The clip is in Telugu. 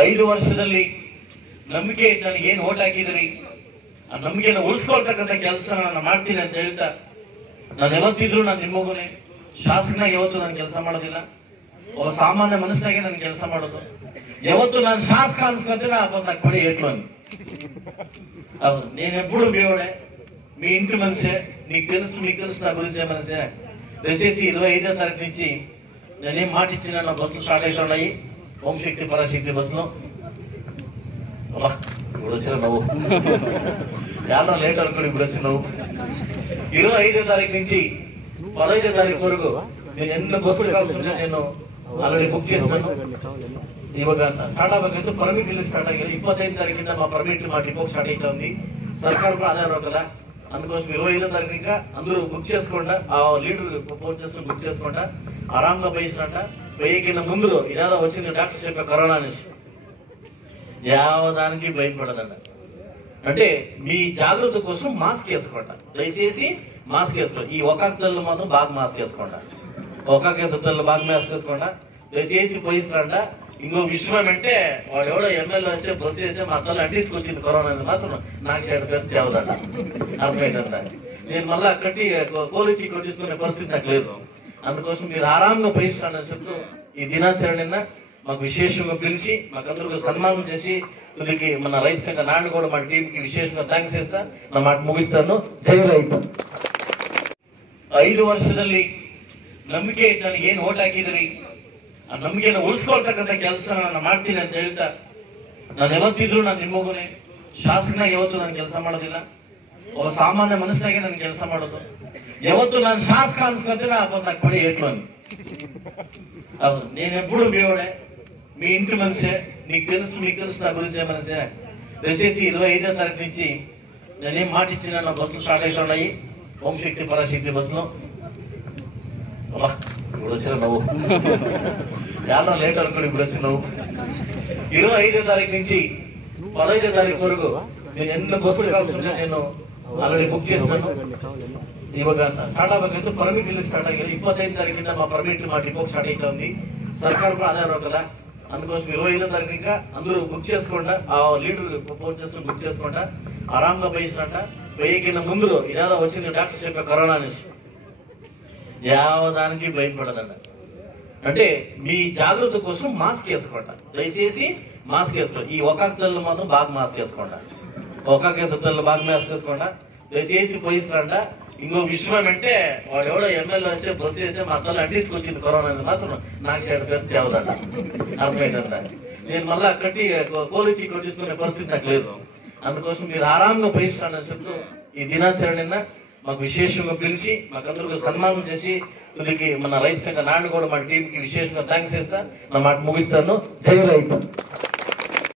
5 ವರ್ಷದಲ್ಲಿ ನಂಬಿಕೆ ನನಗೆ ಏನು ಓಟ್ ಹಾಕಿದ್ರಿ ಆ ನಂಬಿಕೆಯನ್ನು ಉಳಿಸ್ಕೊಳ್ತಕ್ಕಂಥ ಕೆಲಸ ನಾನು ಮಾಡ್ತೀನಿ ಅಂತ ಹೇಳ್ತಾ ನಾನು ಯಾವತ್ತಿದ್ರು ನಾನು ನಿಮ್ಮ ಮಗುನೇ ಶಾಸಕನಾಗ ಯಾವತ್ತು ನಾನು ಕೆಲಸ ಮಾಡೋದಿಲ್ಲ ಒಬ್ಬ సామాన్య మనిషిನಾಗೆ ನಾನು ಕೆಲಸ ಮಾಡೋದು ಯಾವತ್ತು ನಾನು శాసక అన్స్కొంటే అప్పుడు నాకు పడి ఏట్లు అని అవును నేను ఎప్పుడు దేవుడే మీ ఇంటి మనిషే మీకు తెలుసు నా గురించి మనిషే దయచేసి 25వ తారీఖు నుంచి నేనేం మాట ఇచ్చినా నా బస్సులు స్టార్ట్ అవుతున్నాయి ఓం శక్తి పరాశక్తి బస్సులో ఇప్పుడు వచ్చిన నువ్వు చాలా లేట్ అనుకోండి ఇప్పుడు వచ్చిన నువ్వు 25వ తారీఖు నుంచి 15వ తారీఖు వరకు నేను ఎన్ని బస్సులు కావాల్సిందో నేను ఆల్రెడీ బుక్ చేస్తాను ಇವಾಗ ಸ್ಟಾರ್ಟ್ ಆಗಬೇಕಂತ ಪರ್ಮಿಟ್ ಇಲ್ಲಿ ಸ್ಟಾರ್ಟ್ ಆಗಿದೆ 25వ తారీఖಿಂದ మా పర్మిట్ మా డిపో స్టార్ట్ అవుతుంది సర్కార్ కూడా ఆధారం కదా అందుకోసం 25వ తారీఖుగా అందరూ బుక్ చేసుకోండి ఆ లీడర్ ఫోన్ చేసుకుని బుక్ చేసుకోండి ఆరాంగా పోయిసినట్ట పోయేకిన్న ముందు ఇదేదో వచ్చింది డాక్టర్ చెప్పే కరోనా అనేసి యావదానికి భయపడదంట అంటే మీ జాగ్రత్త కోసం మాస్క్ వేసుకోండి దయచేసి మాస్క్ వేసుకోండి ఈ ఒక్కొక్కళ్ళు మాత్రం బాగా మాస్క్ వేసుకోండి ఒక్కొక్క బాగా మాస్క్ వేసుకోండి దయచేసి పోయిస్తారంట ఇంకో విషయం అంటే వాడు ఎవడో ఎమ్మెల్యే వచ్చే బస్సు వేసే మా అత్తలు అంటించుకొచ్చింది కరోనా మాత్రం నాకు షేర్ పేరు తేవదంట అర్థమైందంట నేను మళ్ళా కట్టి కోలిచి కొట్టించుకునే పరిస్థితి నాకు లేదు అందుకోసం మీరు ఆరాంగా పోయిస్తానని చెప్తూ ఈ దినాచరణ మాకు విశేషంగా పిలిచి మాకందరికీ సన్మానం చేసి దీనికి మన రైతు సంఘ నాన్న కూడా మన టీంకి విశేషంగా థ్యాంక్స్ చేస్తా నా మాట ముగిస్తాను జై రైతు 5 ವರ್ಷದಲ್ಲಿ ನಂಬಿಕೆ ನನಗೆ ಏನು ಓಟ್ ಹಾಕಿದ್ರಿ ಆ ನಂಬಿಕೆಯನ್ನು ಉಳಿಸ್ಕೊಳ್ತಕ್ಕಂಥ ಕೆಲಸ ನಾನು ಮಾಡ್ತೀನಿ ಅಂತ ಹೇಳ್ತಾ ನಾನು ಯಾವತ್ತಿದ್ರು ನಾನು ನಿಮ್ಮ ಮಗುನೇ ಶಾಸಕನಾಗ ಯಾವತ್ತು ನಾನು ಕೆಲಸ ಮಾಡೋದಿಲ್ಲ ಒಬ್ಬ సామాన్య మనిషిನಾಗೆ ನಾನು ಕೆಲಸ ಮಾಡೋದು ಯಾವತ್ತು ನಾನು ಶಾಸಕ అన్స్కొంటే అప్పుడు నాకు పడి ఏట్లు అని అవును నేను ఎప్పుడు దేవుడే మీ ఇంటి మనిషే మీకు తెలుసు నా గురించి మనిషే దయచేసి 25వ తారీఖు నుంచి నేనేం మాట ఇచ్చినా నా బస్సులు స్టార్ట్ అవుతున్నాయి ఓం శక్తి పరాశక్తి బస్సులో ఇప్పుడు వచ్చిన నువ్వు చాలా లేట్ అనుకోండి ఇప్పుడు వచ్చిన నువ్వు 25వ తారీఖు నుంచి 15వ తారీఖు వరకు నేను ఎన్ని బస్సులు కావాల్సిందో నేను ఆల్రెడీ బుక్ చేస్తాను ఇವಾಗ స్టార్ట్ ಆಗಬೇಕಂತ పర్మిట్ ಇಲ್ಲಿ స్టార్ట్ ಆಗಿದೆ 25వ తారీఖಿಂದ మా పర్మిట్ మా డిపో స్టార్ట్ అవుతుంది సర్కార్ కూడా ఆధారం కదా అందుకోసం 25వ తారీఖుగా అందరూ బుక్ చేసుకోండి ఆ లీడర్ ఫోన్ చేసుకుని బుక్ చేసుకోండి ఆరాంగా పోయిసినట్ట పోయేకిన్న ముందు ఇదేదో వచ్చింది డాక్టర్ చెప్పే కరోనా అనేసి యావదానికి భయపడదంట అంటే మీ జాగ్రత్త కోసం మాస్క్ వేసుకోండి దయచేసి మాస్క్ వేసుకోండి ఈ ఒక్కొక్కళ్ళు మాత్రం బాగా మాస్క్ వేసుకోండి ఒక్కొక్క బాగా మాస్క్ వేసుకోండి దయచేసి పోయిస్తారంట ఇంకో విషయం అంటే వాడు ఎవడో ఎమ్మెల్యే వచ్చే బస్సు వేసే మా అత్తలు అంటించుకొచ్చింది కరోనా మాత్రం నాకు షేర్ పేరు తేవదంట అర్థమైందంట నేను మళ్ళా కట్టి కోలిచి కొట్టించుకునే పరిస్థితి నాకు లేదు అందుకోసం మీరు ఆరాంగా పోయిస్తానని చెప్తూ ఈ దినాచరణ మాకు విశేషంగా పిలిచి మాకందరికీ సన్మానం చేసి దీనికి మన రైతు సంఘ నాన్న కూడా మన టీంకి విశేషంగా థ్యాంక్స్ చేస్తా నా మాట ముగిస్తాను జై రైతు